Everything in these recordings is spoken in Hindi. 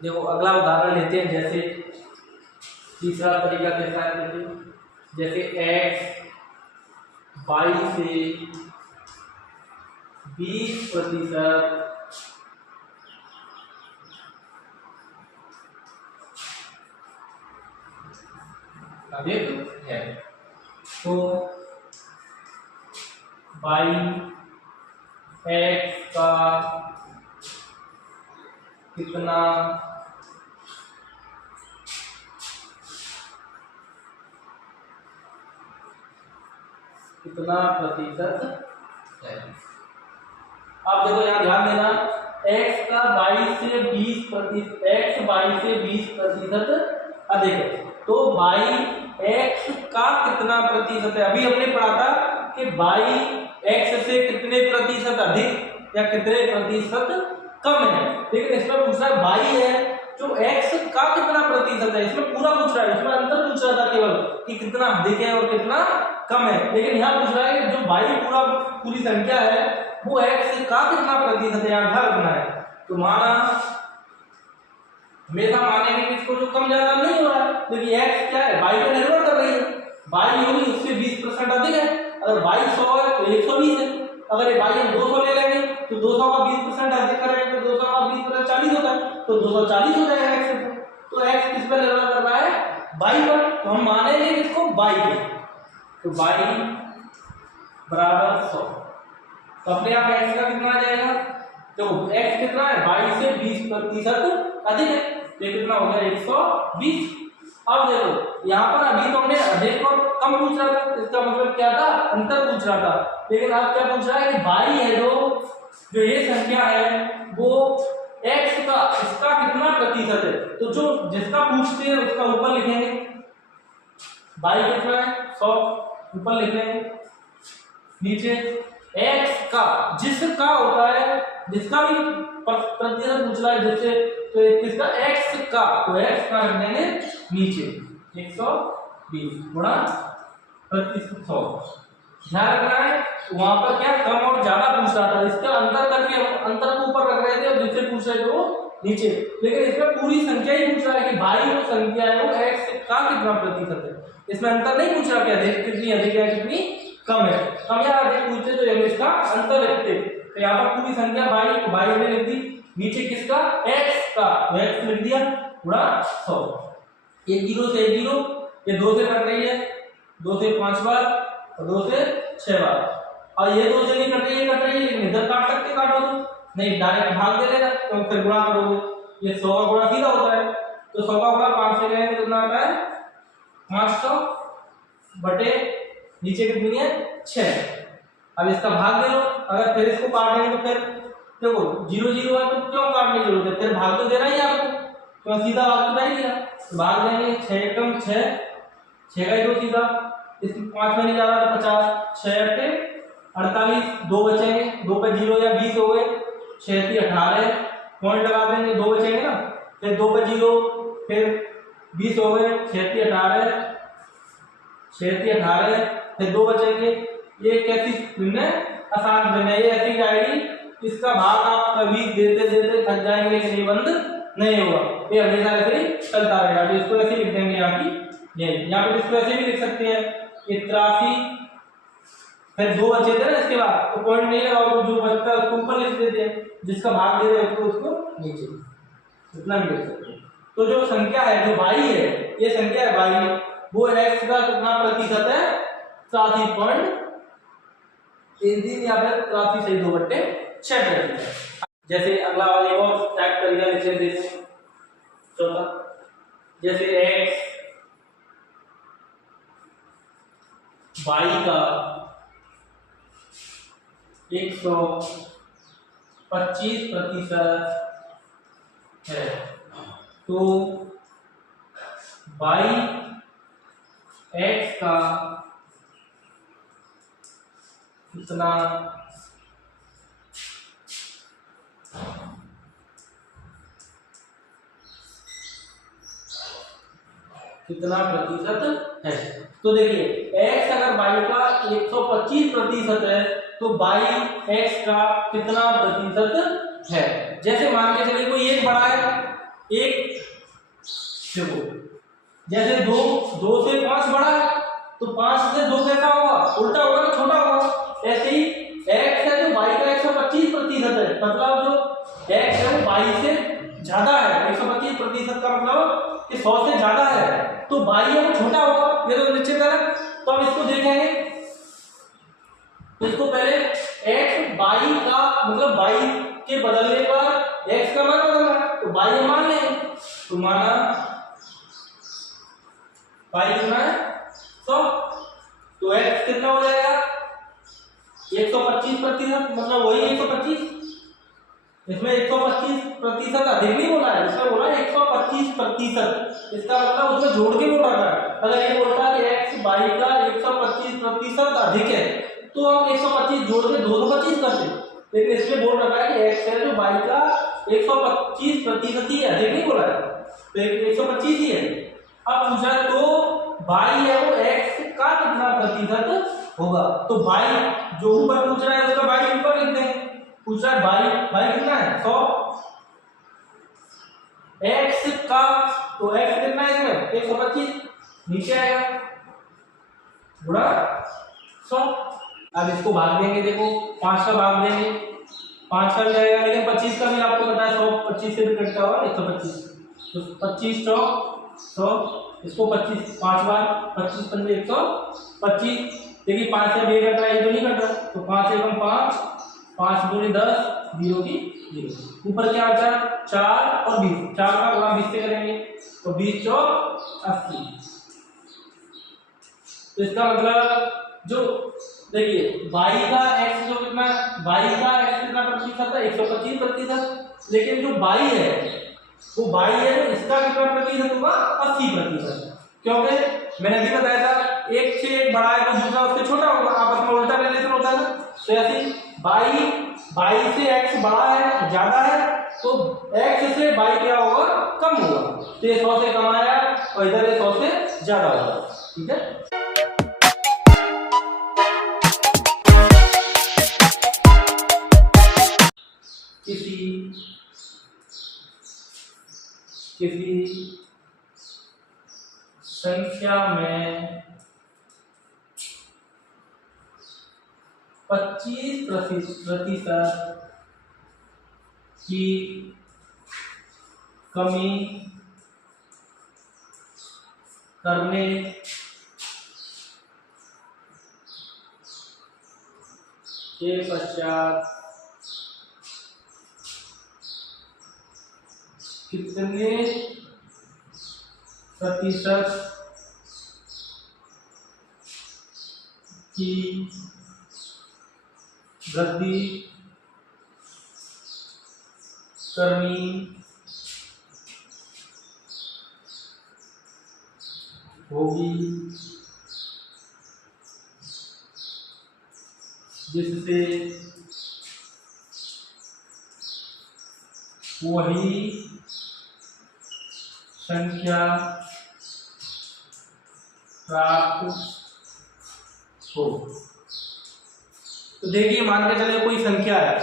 देखो अगला उदाहरण लेते हैं, जैसे तीसरा तरीका कैसा है देखिए, जैसे x y से 20% अधिक है, तो y x का कितना प्रतिशत है। अब देखो यहाँ ध्यान देना, x का y से 20% अधिक है, तो y x का कितना प्रतिशत है। अभी हमने पढ़ा था कि y x से कितने प्रतिशत अधिक या कितने प्रतिशत कम है, लेकिन इसमें पूछ रहा है y है जो x का कितना प्रतिशत है, इसमें पूरा पूछ रहा है, इसमें अंतर पूछ रहा था केवल कि कितना अधिक है और कितना कम है, लेकिन यहाँ पूछ रहा है कि जो y पूरी संख्या है वो x का कितना प्रतिशत है, यहाँ ध्यान रखना है। तो माना हमेशा मानेंगे कि इसको जो कम ज्यादा नहीं हो रहा है, क्योंकि x क्या है, y पे निर्भर कर रही है, y होगी उससे 20% अधिक है, अगर y 100 है तो 120 है, अगर y हम 200 ले लेंगे तो 200 का 20% अधिक करेंगे तो 200 का 20% 40 होता है, तो 240 हो जाएगा x। तो x किस पर निर्भर कर रहा है, y पर, तो हम मानेंगे इसको y पे, तो y बराबर 100, तो अपने आप x का कितना आ जाएगा, तो x कितना है, y से 20% अधिक है, ये कितना हो गया 120। अब देखो यहाँ पर अभी तो हमने अधिक और कम पूछ रहा था, इसका मतलब क्या था, अंतर पूछ रहा था, लेकिन अब क्या पूछ रहा है कि y है जो ये संख्या है वो x का इसका कितना प्रतिशत है, तो जो जिसका पूछते हैं उसका ऊपर लिखेंगे, y कितना है 100 ऊपर लिख लेंगे, नीचे x का जिसका होता है, जिसका भी प्रतिशत पूछ रहा है जिससे, तो किसका x का, तो x का रख देंगे नीचे 120 गुणा प्रतिशत 100। ध्यान रखना है वहां पर क्या कम और ज्यादा पूछ रहा था, इसका अंतर करके हम अंतर को ऊपर रख रहे थे और जिससे पूछ रहे थे वो नीचे, लेकिन इसमें पूरी संख्या ही पूछ रहा है कि भाई वो संख्या है वो x का कितना प्रतिशत है, इसमें अंतर नहीं पूछ रहा कि अधिक कितनी अधिक है कितनी कम है। हम यहाँ अधिक पूछते तो इसका अंतर लिखते, तो यहाँ पर पूरी संख्या भाई ने लिख दी, नीचे किसका x का, x लिख दिया गुणा 100, ये 0 से 0, ये 2 से कट रही है, 2 से 5 बार और 2 से 6 बार, और ये 2 से नहीं कट रही है, लेकिन इधर काट सकते काटो तो नहीं, डायरेक्ट भाग दे देगा, तो फिर गुणा करोगे, ये 100 का गुणा सीधा होता है, तो 100 का गुणा 5 से करेंगे तो कितना आता है 500 बटे नीचे कितनी है 6। अब इसका भाग दे लो, अगर फिर इसको काट देंगे तो फिर देखो 0 0 है तो क्यों काटने की जरूरत है, फिर भाग तो देना ही आपको, तो सीधा भाग तो नहीं दिया, तो भाग देंगे 6 कम 6, 6 का ही 2 सीधा, इसमें 5 में नहीं जा रहा तो 50, 6 8 48, 2 बचेंगे, 2 पे 0 या 20 हो गए, 6 3 18 पॉइंट लगा देंगे, 2 बचेंगे ना, फिर 2 पे 0, फिर 20 हो गए, 6 3 18, 6 3 18, फिर 2 बचेंगे, ये कैसी भिन्न आसान भिन्न है, ये ऐसी जाएगी, इसका भाग आप कभी देते देते थक जाएंगे लेकिन ये बंद नहीं होगा, ये हमेशा ऐसे ही चलता रहेगा। तो इसको ऐसे लिख देंगे यहाँ की, ये यहाँ पे इसको ऐसे भी लिख सकते हैं, 83, फिर 2 बचे थे ना इसके बाद, तो पॉइंट नहीं लगाओ, तो जो बचता है उसको ऊपर लिख देते हैं, जिसका भाग दे रहे हैं उसको नीचे, इतना भी लिख सकते हैं। तो जो संख्या है जो y है, ये संख्या है y, वो x का कितना प्रतिशत है 83 या फिर 83.2/6। जैसे अगला वाला एक और टाइप तरीका लिख देते हैं, चौथा, जैसे x y का 125% है, तो y x का कितना प्रतिशत है। तो देखिए x अगर y का 125% है तो y x का कितना प्रतिशत है। जैसे मान के चलिए कोई एक बड़ा है एक देखो, जैसे दो से 5 बड़ा है तो 5 से 2 कैसा होगा, उल्टा होगा ना, छोटा होगा। ऐसे ही x है जो y का 125% है, मतलब जो x है वो y से ज्यादा है। 125% का मतलब कि 100 से ज्यादा है, तो y है वो छोटा होगा, ये तो निश्चित है। तो हम इसको देखेंगे, तो इसको पहले x y का मतलब y के बदलने पर x का मान बदलना है, तो y हम मान लेंगे। तो माना y कितना है 100, तो x कितना हो जाएगा 125%, मतलब वही 125। इसमें 125% अधिक नहीं बोला है, इसमें बोला 125%। इसका मतलब उसमें जोड़ के बोल रहा है। अगर ये बोलता है कि x y का 125% अधिक है तो हम 125 जोड़ के 225 करते, लेकिन इसमें बोल रखा है कि x है जो y का 125% ही अधिक नहीं बोला है, तो 125 ही है। अब पूछा तो y है वो x का कितना प्रतिशत होगा, तो y जो ऊपर पूछ रहा है उसका y ऊपर लिख देंगे। पूछ रहा है y कितना है 100, x का, तो x कितना है इसमें 125, नीचे आएगा गुणा 100। अब इसको भाग देंगे, देखो 5 का भाग देंगे, 5 का भी जाएगा, लेकिन 25 का भी आपको पता है 100 25 से भी कटता होगा 125, तो 25 100, इसको 25 5 बार 25 पंजे 125। देखिए 5 से 2 कट रहा है, ये तो नहीं कट रहा, तो 5 एकम 5, 5 दूनी 10, 0 की 0। ऊपर क्या बचा 4 और 20, 4 का गुणा 20 से करेंगे तो 20 चौक 80। तो इसका मतलब जो देखिए y का x जो कितना, y का x कितना प्रतिशत है 125%, लेकिन जो y है वो y है तो इसका कितना प्रतिशत होगा 80%, क्योंकि मैंने अभी बताया था एक से एक बड़ा है तो दूसरा उससे छोटा होगा, आपस में उल्टा रिलेशन होता है ना। तो ऐसे y से x बड़ा है ज्यादा है तो x से y क्या होगा कम होगा, तो ये 100 से कम आया और इधर ये 100 से ज्यादा होगा। ठीक है, किसी संख्या में 25% की कमी करने के पश्चात कितने प्रतिशत की वृद्धि करनी होगी जिससे वही संख्या प्राप्त हो। तो देखिए मान के चले कोई संख्या है,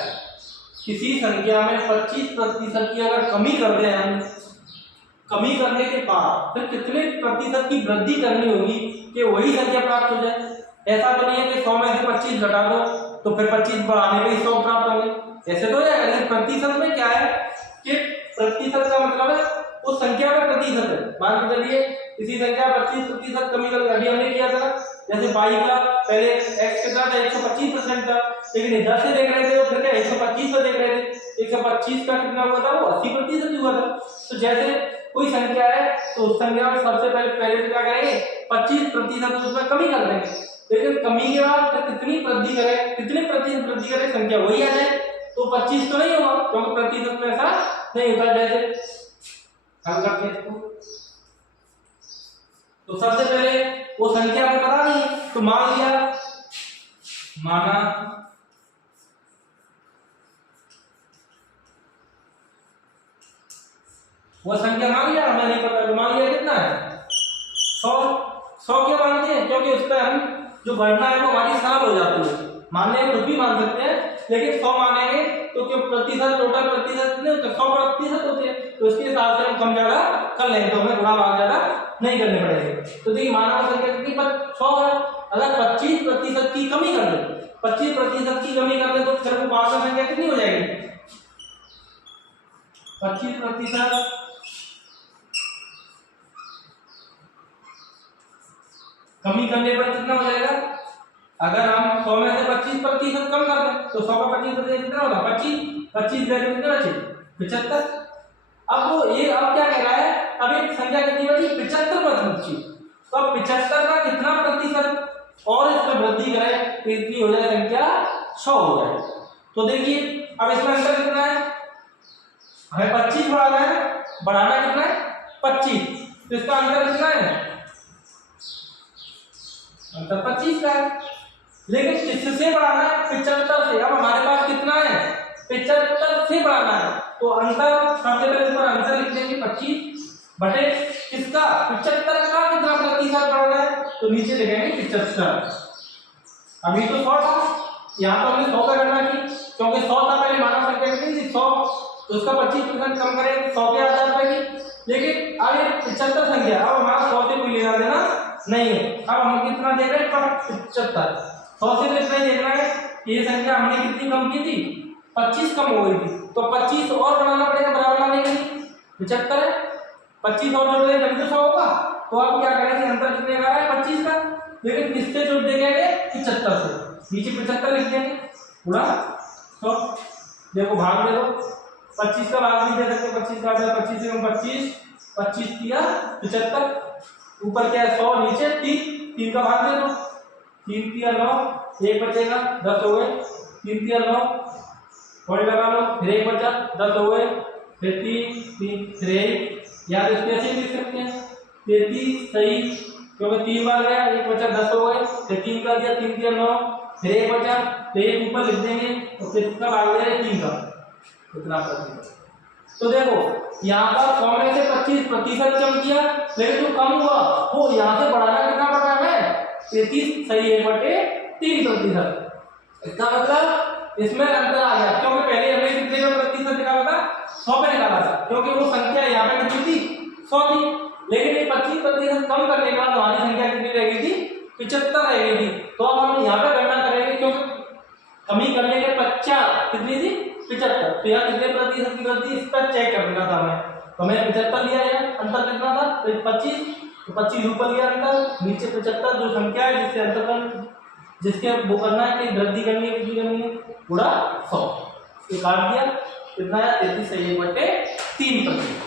किसी संख्या में 25% की अगर कमी कर दें हम, कमी करने के बाद फिर कितने प्रतिशत की वृद्धि करनी होगी कि वही संख्या प्राप्त हो जाए। ऐसा तो नहीं है कि 100 में से 25 घटा दो तो फिर 25 बढ़ाने पे ही 100 प्राप्त होंगे, ऐसे तो है। लेकिन प्रतिशत में क्या है कि प्रतिशत का मतलब है उस संख्या का प्रतिशत है। मान के चलिए किसी संख्या 25% कमी कर, अभी हमने किया था जैसे y का पहले x कितना था 125% था, लेकिन इधर से देख रहे थे तो फिर क्या 125 से देख रहे थे, 125 का कितना हुआ था वो 80% हुआ था। तो जैसे कोई संख्या है तो उस संख्या में सबसे पहले क्या करेंगे 25% उसमें कमी कर देंगे, लेकिन कमी के बाद फिर कितनी वृद्धि करें, कितने प्रतिशत वृद्धि करें संख्या वही आ जाए, तो 25 तो नहीं होगा क्योंकि प्रतिशत में ऐसा नहीं होता। जैसे हल करते हैं इसको, तो सबसे पहले वो संख्या हमें पता नहीं तो मान लिया, माना वो संख्या मान लिया, हमें नहीं पता तो मान लिया कितना है 100। 100 क्यों मानते हैं, क्योंकि उस पर हम जो गणना है वो हमारी सरल हो जाती है। मानने में कुछ भी मान सकते हैं, लेकिन 100 मानेंगे तो क्यों प्रतिशत, टोटल प्रतिशत कितने होते हैं, 100% होते हैं, तो उसके हिसाब से हम कम ज्यादा कर लेंगे, तो हमें गुणा भाग ज्यादा नहीं करने पड़ेंगे। तो देखिए मानव संख्या कितनी 100 है, अगर 25% की कमी कर दे, 25% की कमी कर दे तो फिर वो मानव संख्या कितनी हो जाएगी, 25% कमी करने पर कितना हो जाएगा, अगर हम 100 में से 25% कम कर दें तो 100 का 25% कितना होगा, 25 वैल्यू कितने बचे, 75। अब वो ये अब क्या कह रहा है, अब एक संख्या कितनी बची, 75% बची, तो अब 75 का कितना प्रतिशत और इसमें वृद्धि करें तो इतनी हो जाए संख्या 100 हो जाए। तो देखिए अब इसमें अंतर कितना है, हमें 25 बढ़ाना है, बढ़ाना कितना है 25, तो इसका अंतर कितना है, अंतर 25 का है, लेकिन किससे बढ़ाना है, 75 से। अब हमारे पास कितना है, 75 से बढ़ाना है, तो अंतर सबसे पहले ऊपर अंतर लिख देंगे 25 बटे किसका, 75 का कितना प्रतिशत बढ़ाना है, तो नीचे लिखेंगे 75। अभी तो 100 था, यहाँ तो हमने 100 का गणना की, क्योंकि 100 था पहले मानव संख्या कितनी थी 100, तो उसका 25% कम करें 100 के आधार पर की, लेकिन अब ये 75 संख्या, अब हमारा 100 से कोई लेना देना नहीं है। अब हम कितना देख रहे हैं 75, 100 से तो इतना ही देखना है कि ये संख्या हमने कितनी कम की थी, 25 कम हो गई थी, तो 25 और बढ़ाना पड़ेगा, बराबर लाने के लिए 75 है, 25 और जोड़ देंगे तभी तो 100 होगा। तो अब क्या करेंगे, अंतर कितने का है 25 का, लेकिन किससे जोड़ देंगे 75 से, नीचे 75 लिख देंगे गुणा 100। देखो भाग दे दो, 25 का भाग नहीं दे सकते, 25 का 25 से 25 किया 75, ऊपर क्या है 100, नीचे 3 का भाग दे दो, 3 किया 9, 1 बचेगा 10 हो गए, 3 किया 9 थोड़ी लगा लो, फिर 1 बचा 10 हो गए, फिर 3 फिर 1, या तो इसको ऐसे लिख सकते हैं 33 सही, क्योंकि 3 बार गया 1 बचा 10 हो गए, फिर 3 कर दिया 3 किया 9, फिर 1 बचा तो 1 ऊपर लिख देंगे, और फिर इसका भाग दे रहे 3 का कितना प्रतिशत। तो देखो यहाँ पर 100 में से 25% कम किया, लेकिन जो कम हुआ वो यहाँ से बढ़ाना कितना पड़ रहा है 33 सही 1/3%। इसका मतलब इसमें अंतर आ गया, क्योंकि पहले हमने कितने का प्रतिशत निकाला था 100 पे निकाला था, क्योंकि वो संख्या यहाँ पे कितनी थी 100 थी, लेकिन ये 25% कम करने के बाद हमारी संख्या कितनी रह गई थी 75 रह गई थी। तो अब हम यहाँ पे गणना करेंगे, क्योंकि कमी करने के पश्चात कितनी थी 75, तो यहाँ कितने प्रतिशत की वृद्धि इस पर चेक करना था हमें, तो हमें 75 लिया है, अंतर कितना था 25, तो 25 ऊपर लिया अंतर, नीचे 75 जो संख्या है जिससे अंतर जिसके वो करना है कि वृद्धि करनी है, कितनी करनी है गुणा 100, ये काट दिया कितना है 33 सही 1/3%।